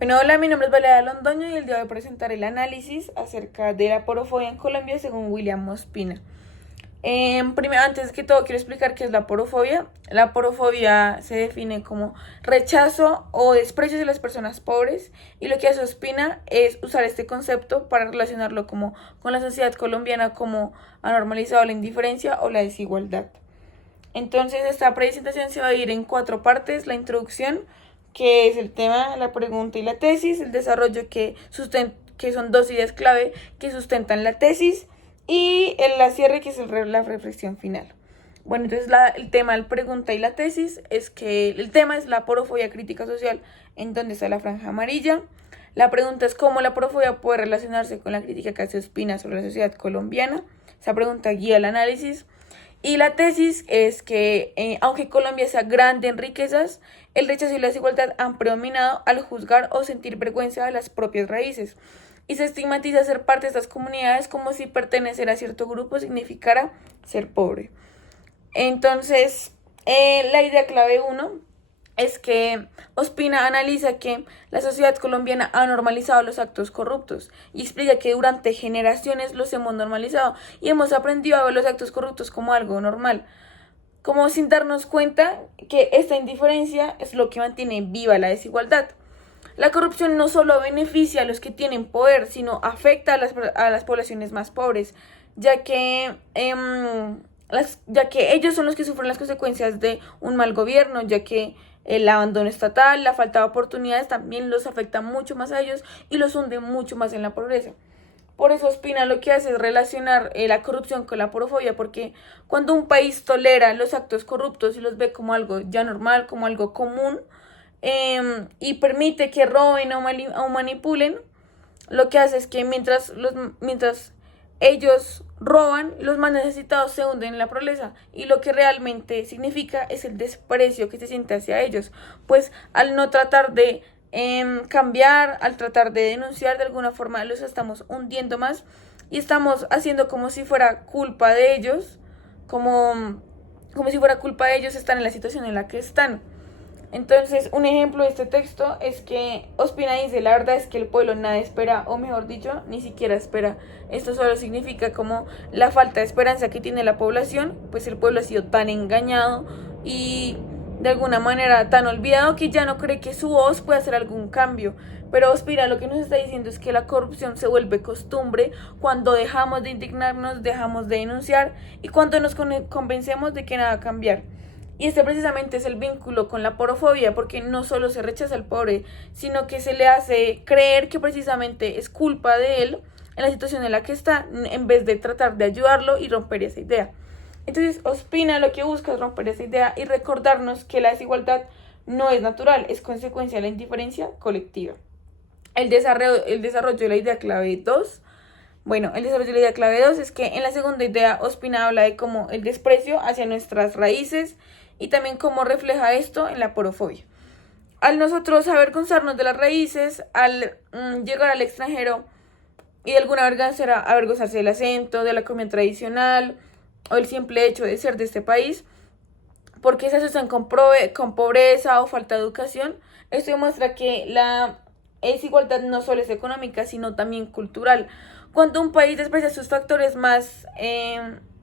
Bueno, hola, mi nombre es Valeria Londoño y el día de hoy presentaré el análisis acerca de la porofobia en Colombia según William Ospina. Primero, antes que todo, quiero explicar qué es la porofobia. La porofobia se define como rechazo o desprecio de las personas pobres, y lo que hace Ospina es usar este concepto para relacionarlo como con la sociedad colombiana, como ha normalizado la indiferencia o la desigualdad. Entonces, esta presentación se va a ir en 4 partes: la introducción, que es el tema, la pregunta y la tesis; el desarrollo, que son 2 ideas clave que sustentan la tesis; y el cierre, que es la reflexión final. Bueno, entonces el tema, la pregunta y la tesis es que el tema es la porofobia crítica social, en donde está la franja amarilla. La pregunta es cómo la porofobia puede relacionarse con la crítica que hace Ospina sobre la sociedad colombiana. Esa pregunta guía el análisis. Y la tesis es que, aunque Colombia sea grande en riquezas, el rechazo y la desigualdad han predominado al juzgar o sentir vergüenza de las propias raíces. Y se estigmatiza ser parte de estas comunidades como si pertenecer a cierto grupo significara ser pobre. Entonces, la idea clave 1 es que Ospina analiza que la sociedad colombiana ha normalizado los actos corruptos y explica que durante generaciones los hemos normalizado y hemos aprendido a ver los actos corruptos como algo normal, como sin darnos cuenta que esta indiferencia es lo que mantiene viva la desigualdad. La corrupción no solo beneficia a los que tienen poder, sino afecta a las poblaciones más pobres, ya que, ya que ellos son los que sufren las consecuencias de un mal gobierno, ya que el abandono estatal, la falta de oportunidades también los afecta mucho más a ellos y los hunde mucho más en la pobreza. Por eso Ospina lo que hace es relacionar la corrupción con la porofobia, porque cuando un país tolera los actos corruptos y los ve como algo ya normal, como algo común, y permite que roben o manipulen, lo que hace es que mientras ellos roban, los más necesitados se hunden en la pobreza, y lo que realmente significa es el desprecio que se siente hacia ellos, pues al no tratar de cambiar, al tratar de denunciar, de alguna forma los estamos hundiendo más y estamos haciendo como si fuera culpa de ellos, como si fuera culpa de ellos estar en la situación en la que están. Entonces, un ejemplo de este texto es que Ospina dice: la verdad es que el pueblo nada espera, o mejor dicho, ni siquiera espera. Esto solo significa como la falta de esperanza que tiene la población, pues el pueblo ha sido tan engañado y de alguna manera tan olvidado que ya no cree que su voz puede hacer algún cambio. Pero Ospina lo que nos está diciendo es que la corrupción se vuelve costumbre cuando dejamos de indignarnos, dejamos de denunciar y cuando nos convencemos de que nada va a cambiar. Y este precisamente es el vínculo con la porofobia, porque no solo se rechaza al pobre, sino que se le hace creer que precisamente es culpa de él en la situación en la que está, en vez de tratar de ayudarlo y romper esa idea. Entonces, Ospina lo que busca es romper esa idea y recordarnos que la desigualdad no es natural, es consecuencia de la indiferencia colectiva. El desarrollo de la idea clave 2. Bueno, el desarrollo de la idea clave 2 es que en la segunda idea Ospina habla de cómo el desprecio hacia nuestras raíces y también cómo refleja esto en la porofobia. Al nosotros avergonzarnos de las raíces, al llegar al extranjero y de alguna avergonzarse del acento, de la comida tradicional o el simple hecho de ser de este país, porque se asocian con pobreza o falta de educación, esto demuestra que la desigualdad no solo es económica, sino también cultural. Cuando un país desprecia sus factores más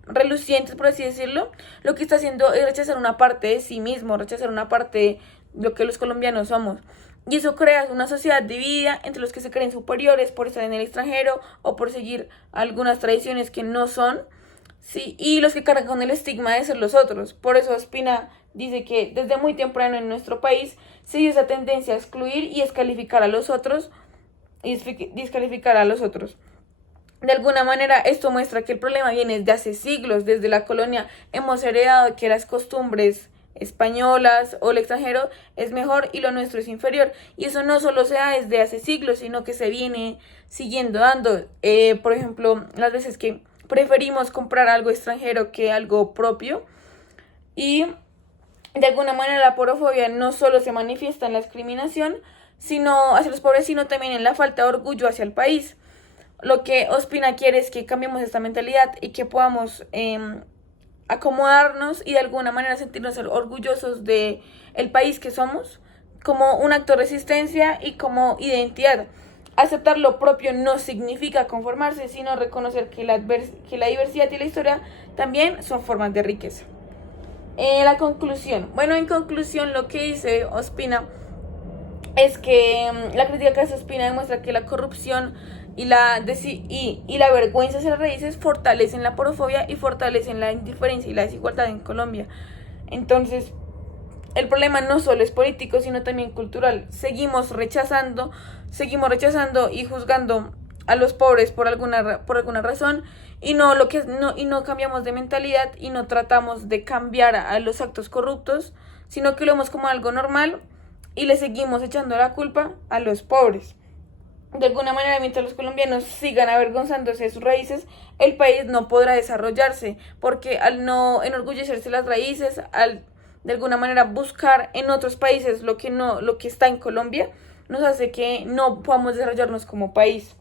relucientes, por así decirlo, lo que está haciendo es rechazar una parte de sí mismo, rechazar una parte de lo que los colombianos somos. Y eso crea una sociedad dividida entre los que se creen superiores por estar en el extranjero o por seguir algunas tradiciones que no son, sí, y los que cargan con el estigma de ser los otros. Por eso Ospina dice que desde muy temprano en nuestro país se dio esa tendencia a excluir y descalificar a los otros, De alguna manera esto muestra que el problema viene desde hace siglos. Desde la colonia hemos heredado que las costumbres españolas o el extranjero es mejor y lo nuestro es inferior. Y eso no solo se da desde hace siglos, sino que se viene siguiendo dando. Por ejemplo, las veces que preferimos comprar algo extranjero que algo propio. Y de alguna manera la porofobia no solo se manifiesta en la discriminación sino hacia los pobres, sino también en la falta de orgullo hacia el país. Lo que Ospina quiere es que cambiemos esta mentalidad y que podamos acomodarnos y de alguna manera sentirnos orgullosos de el país que somos, como un acto de resistencia y como identidad. Aceptar lo propio no significa conformarse, sino reconocer que la diversidad y la historia también son formas de riqueza. La conclusión. Bueno, en conclusión, lo que dice Ospina es que la crítica que hace Ospina demuestra que la corrupción y la vergüenza hacia las raíces fortalecen la porofobia y fortalecen la indiferencia y la desigualdad en Colombia. Entonces, el problema no solo es político, sino también cultural. Seguimos rechazando y juzgando a los pobres por alguna razón y no cambiamos de mentalidad y no tratamos de cambiar a los actos corruptos, sino que lo vemos como algo normal y le seguimos echando la culpa a los pobres. De alguna manera, mientras los colombianos sigan avergonzándose de sus raíces, el país no podrá desarrollarse, porque al no enorgullecerse las raíces, al de alguna manera buscar en otros países lo que está en Colombia, nos hace que no podamos desarrollarnos como país.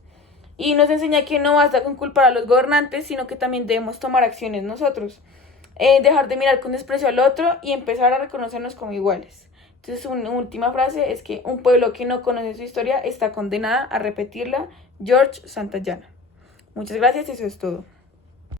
Y nos enseña que no basta con culpar a los gobernantes, sino que también debemos tomar acciones nosotros. Dejar de mirar con desprecio al otro y empezar a reconocernos como iguales. Entonces, una última frase es que un pueblo que no conoce su historia está condenada a repetirla. George Santayana. Muchas gracias, eso es todo.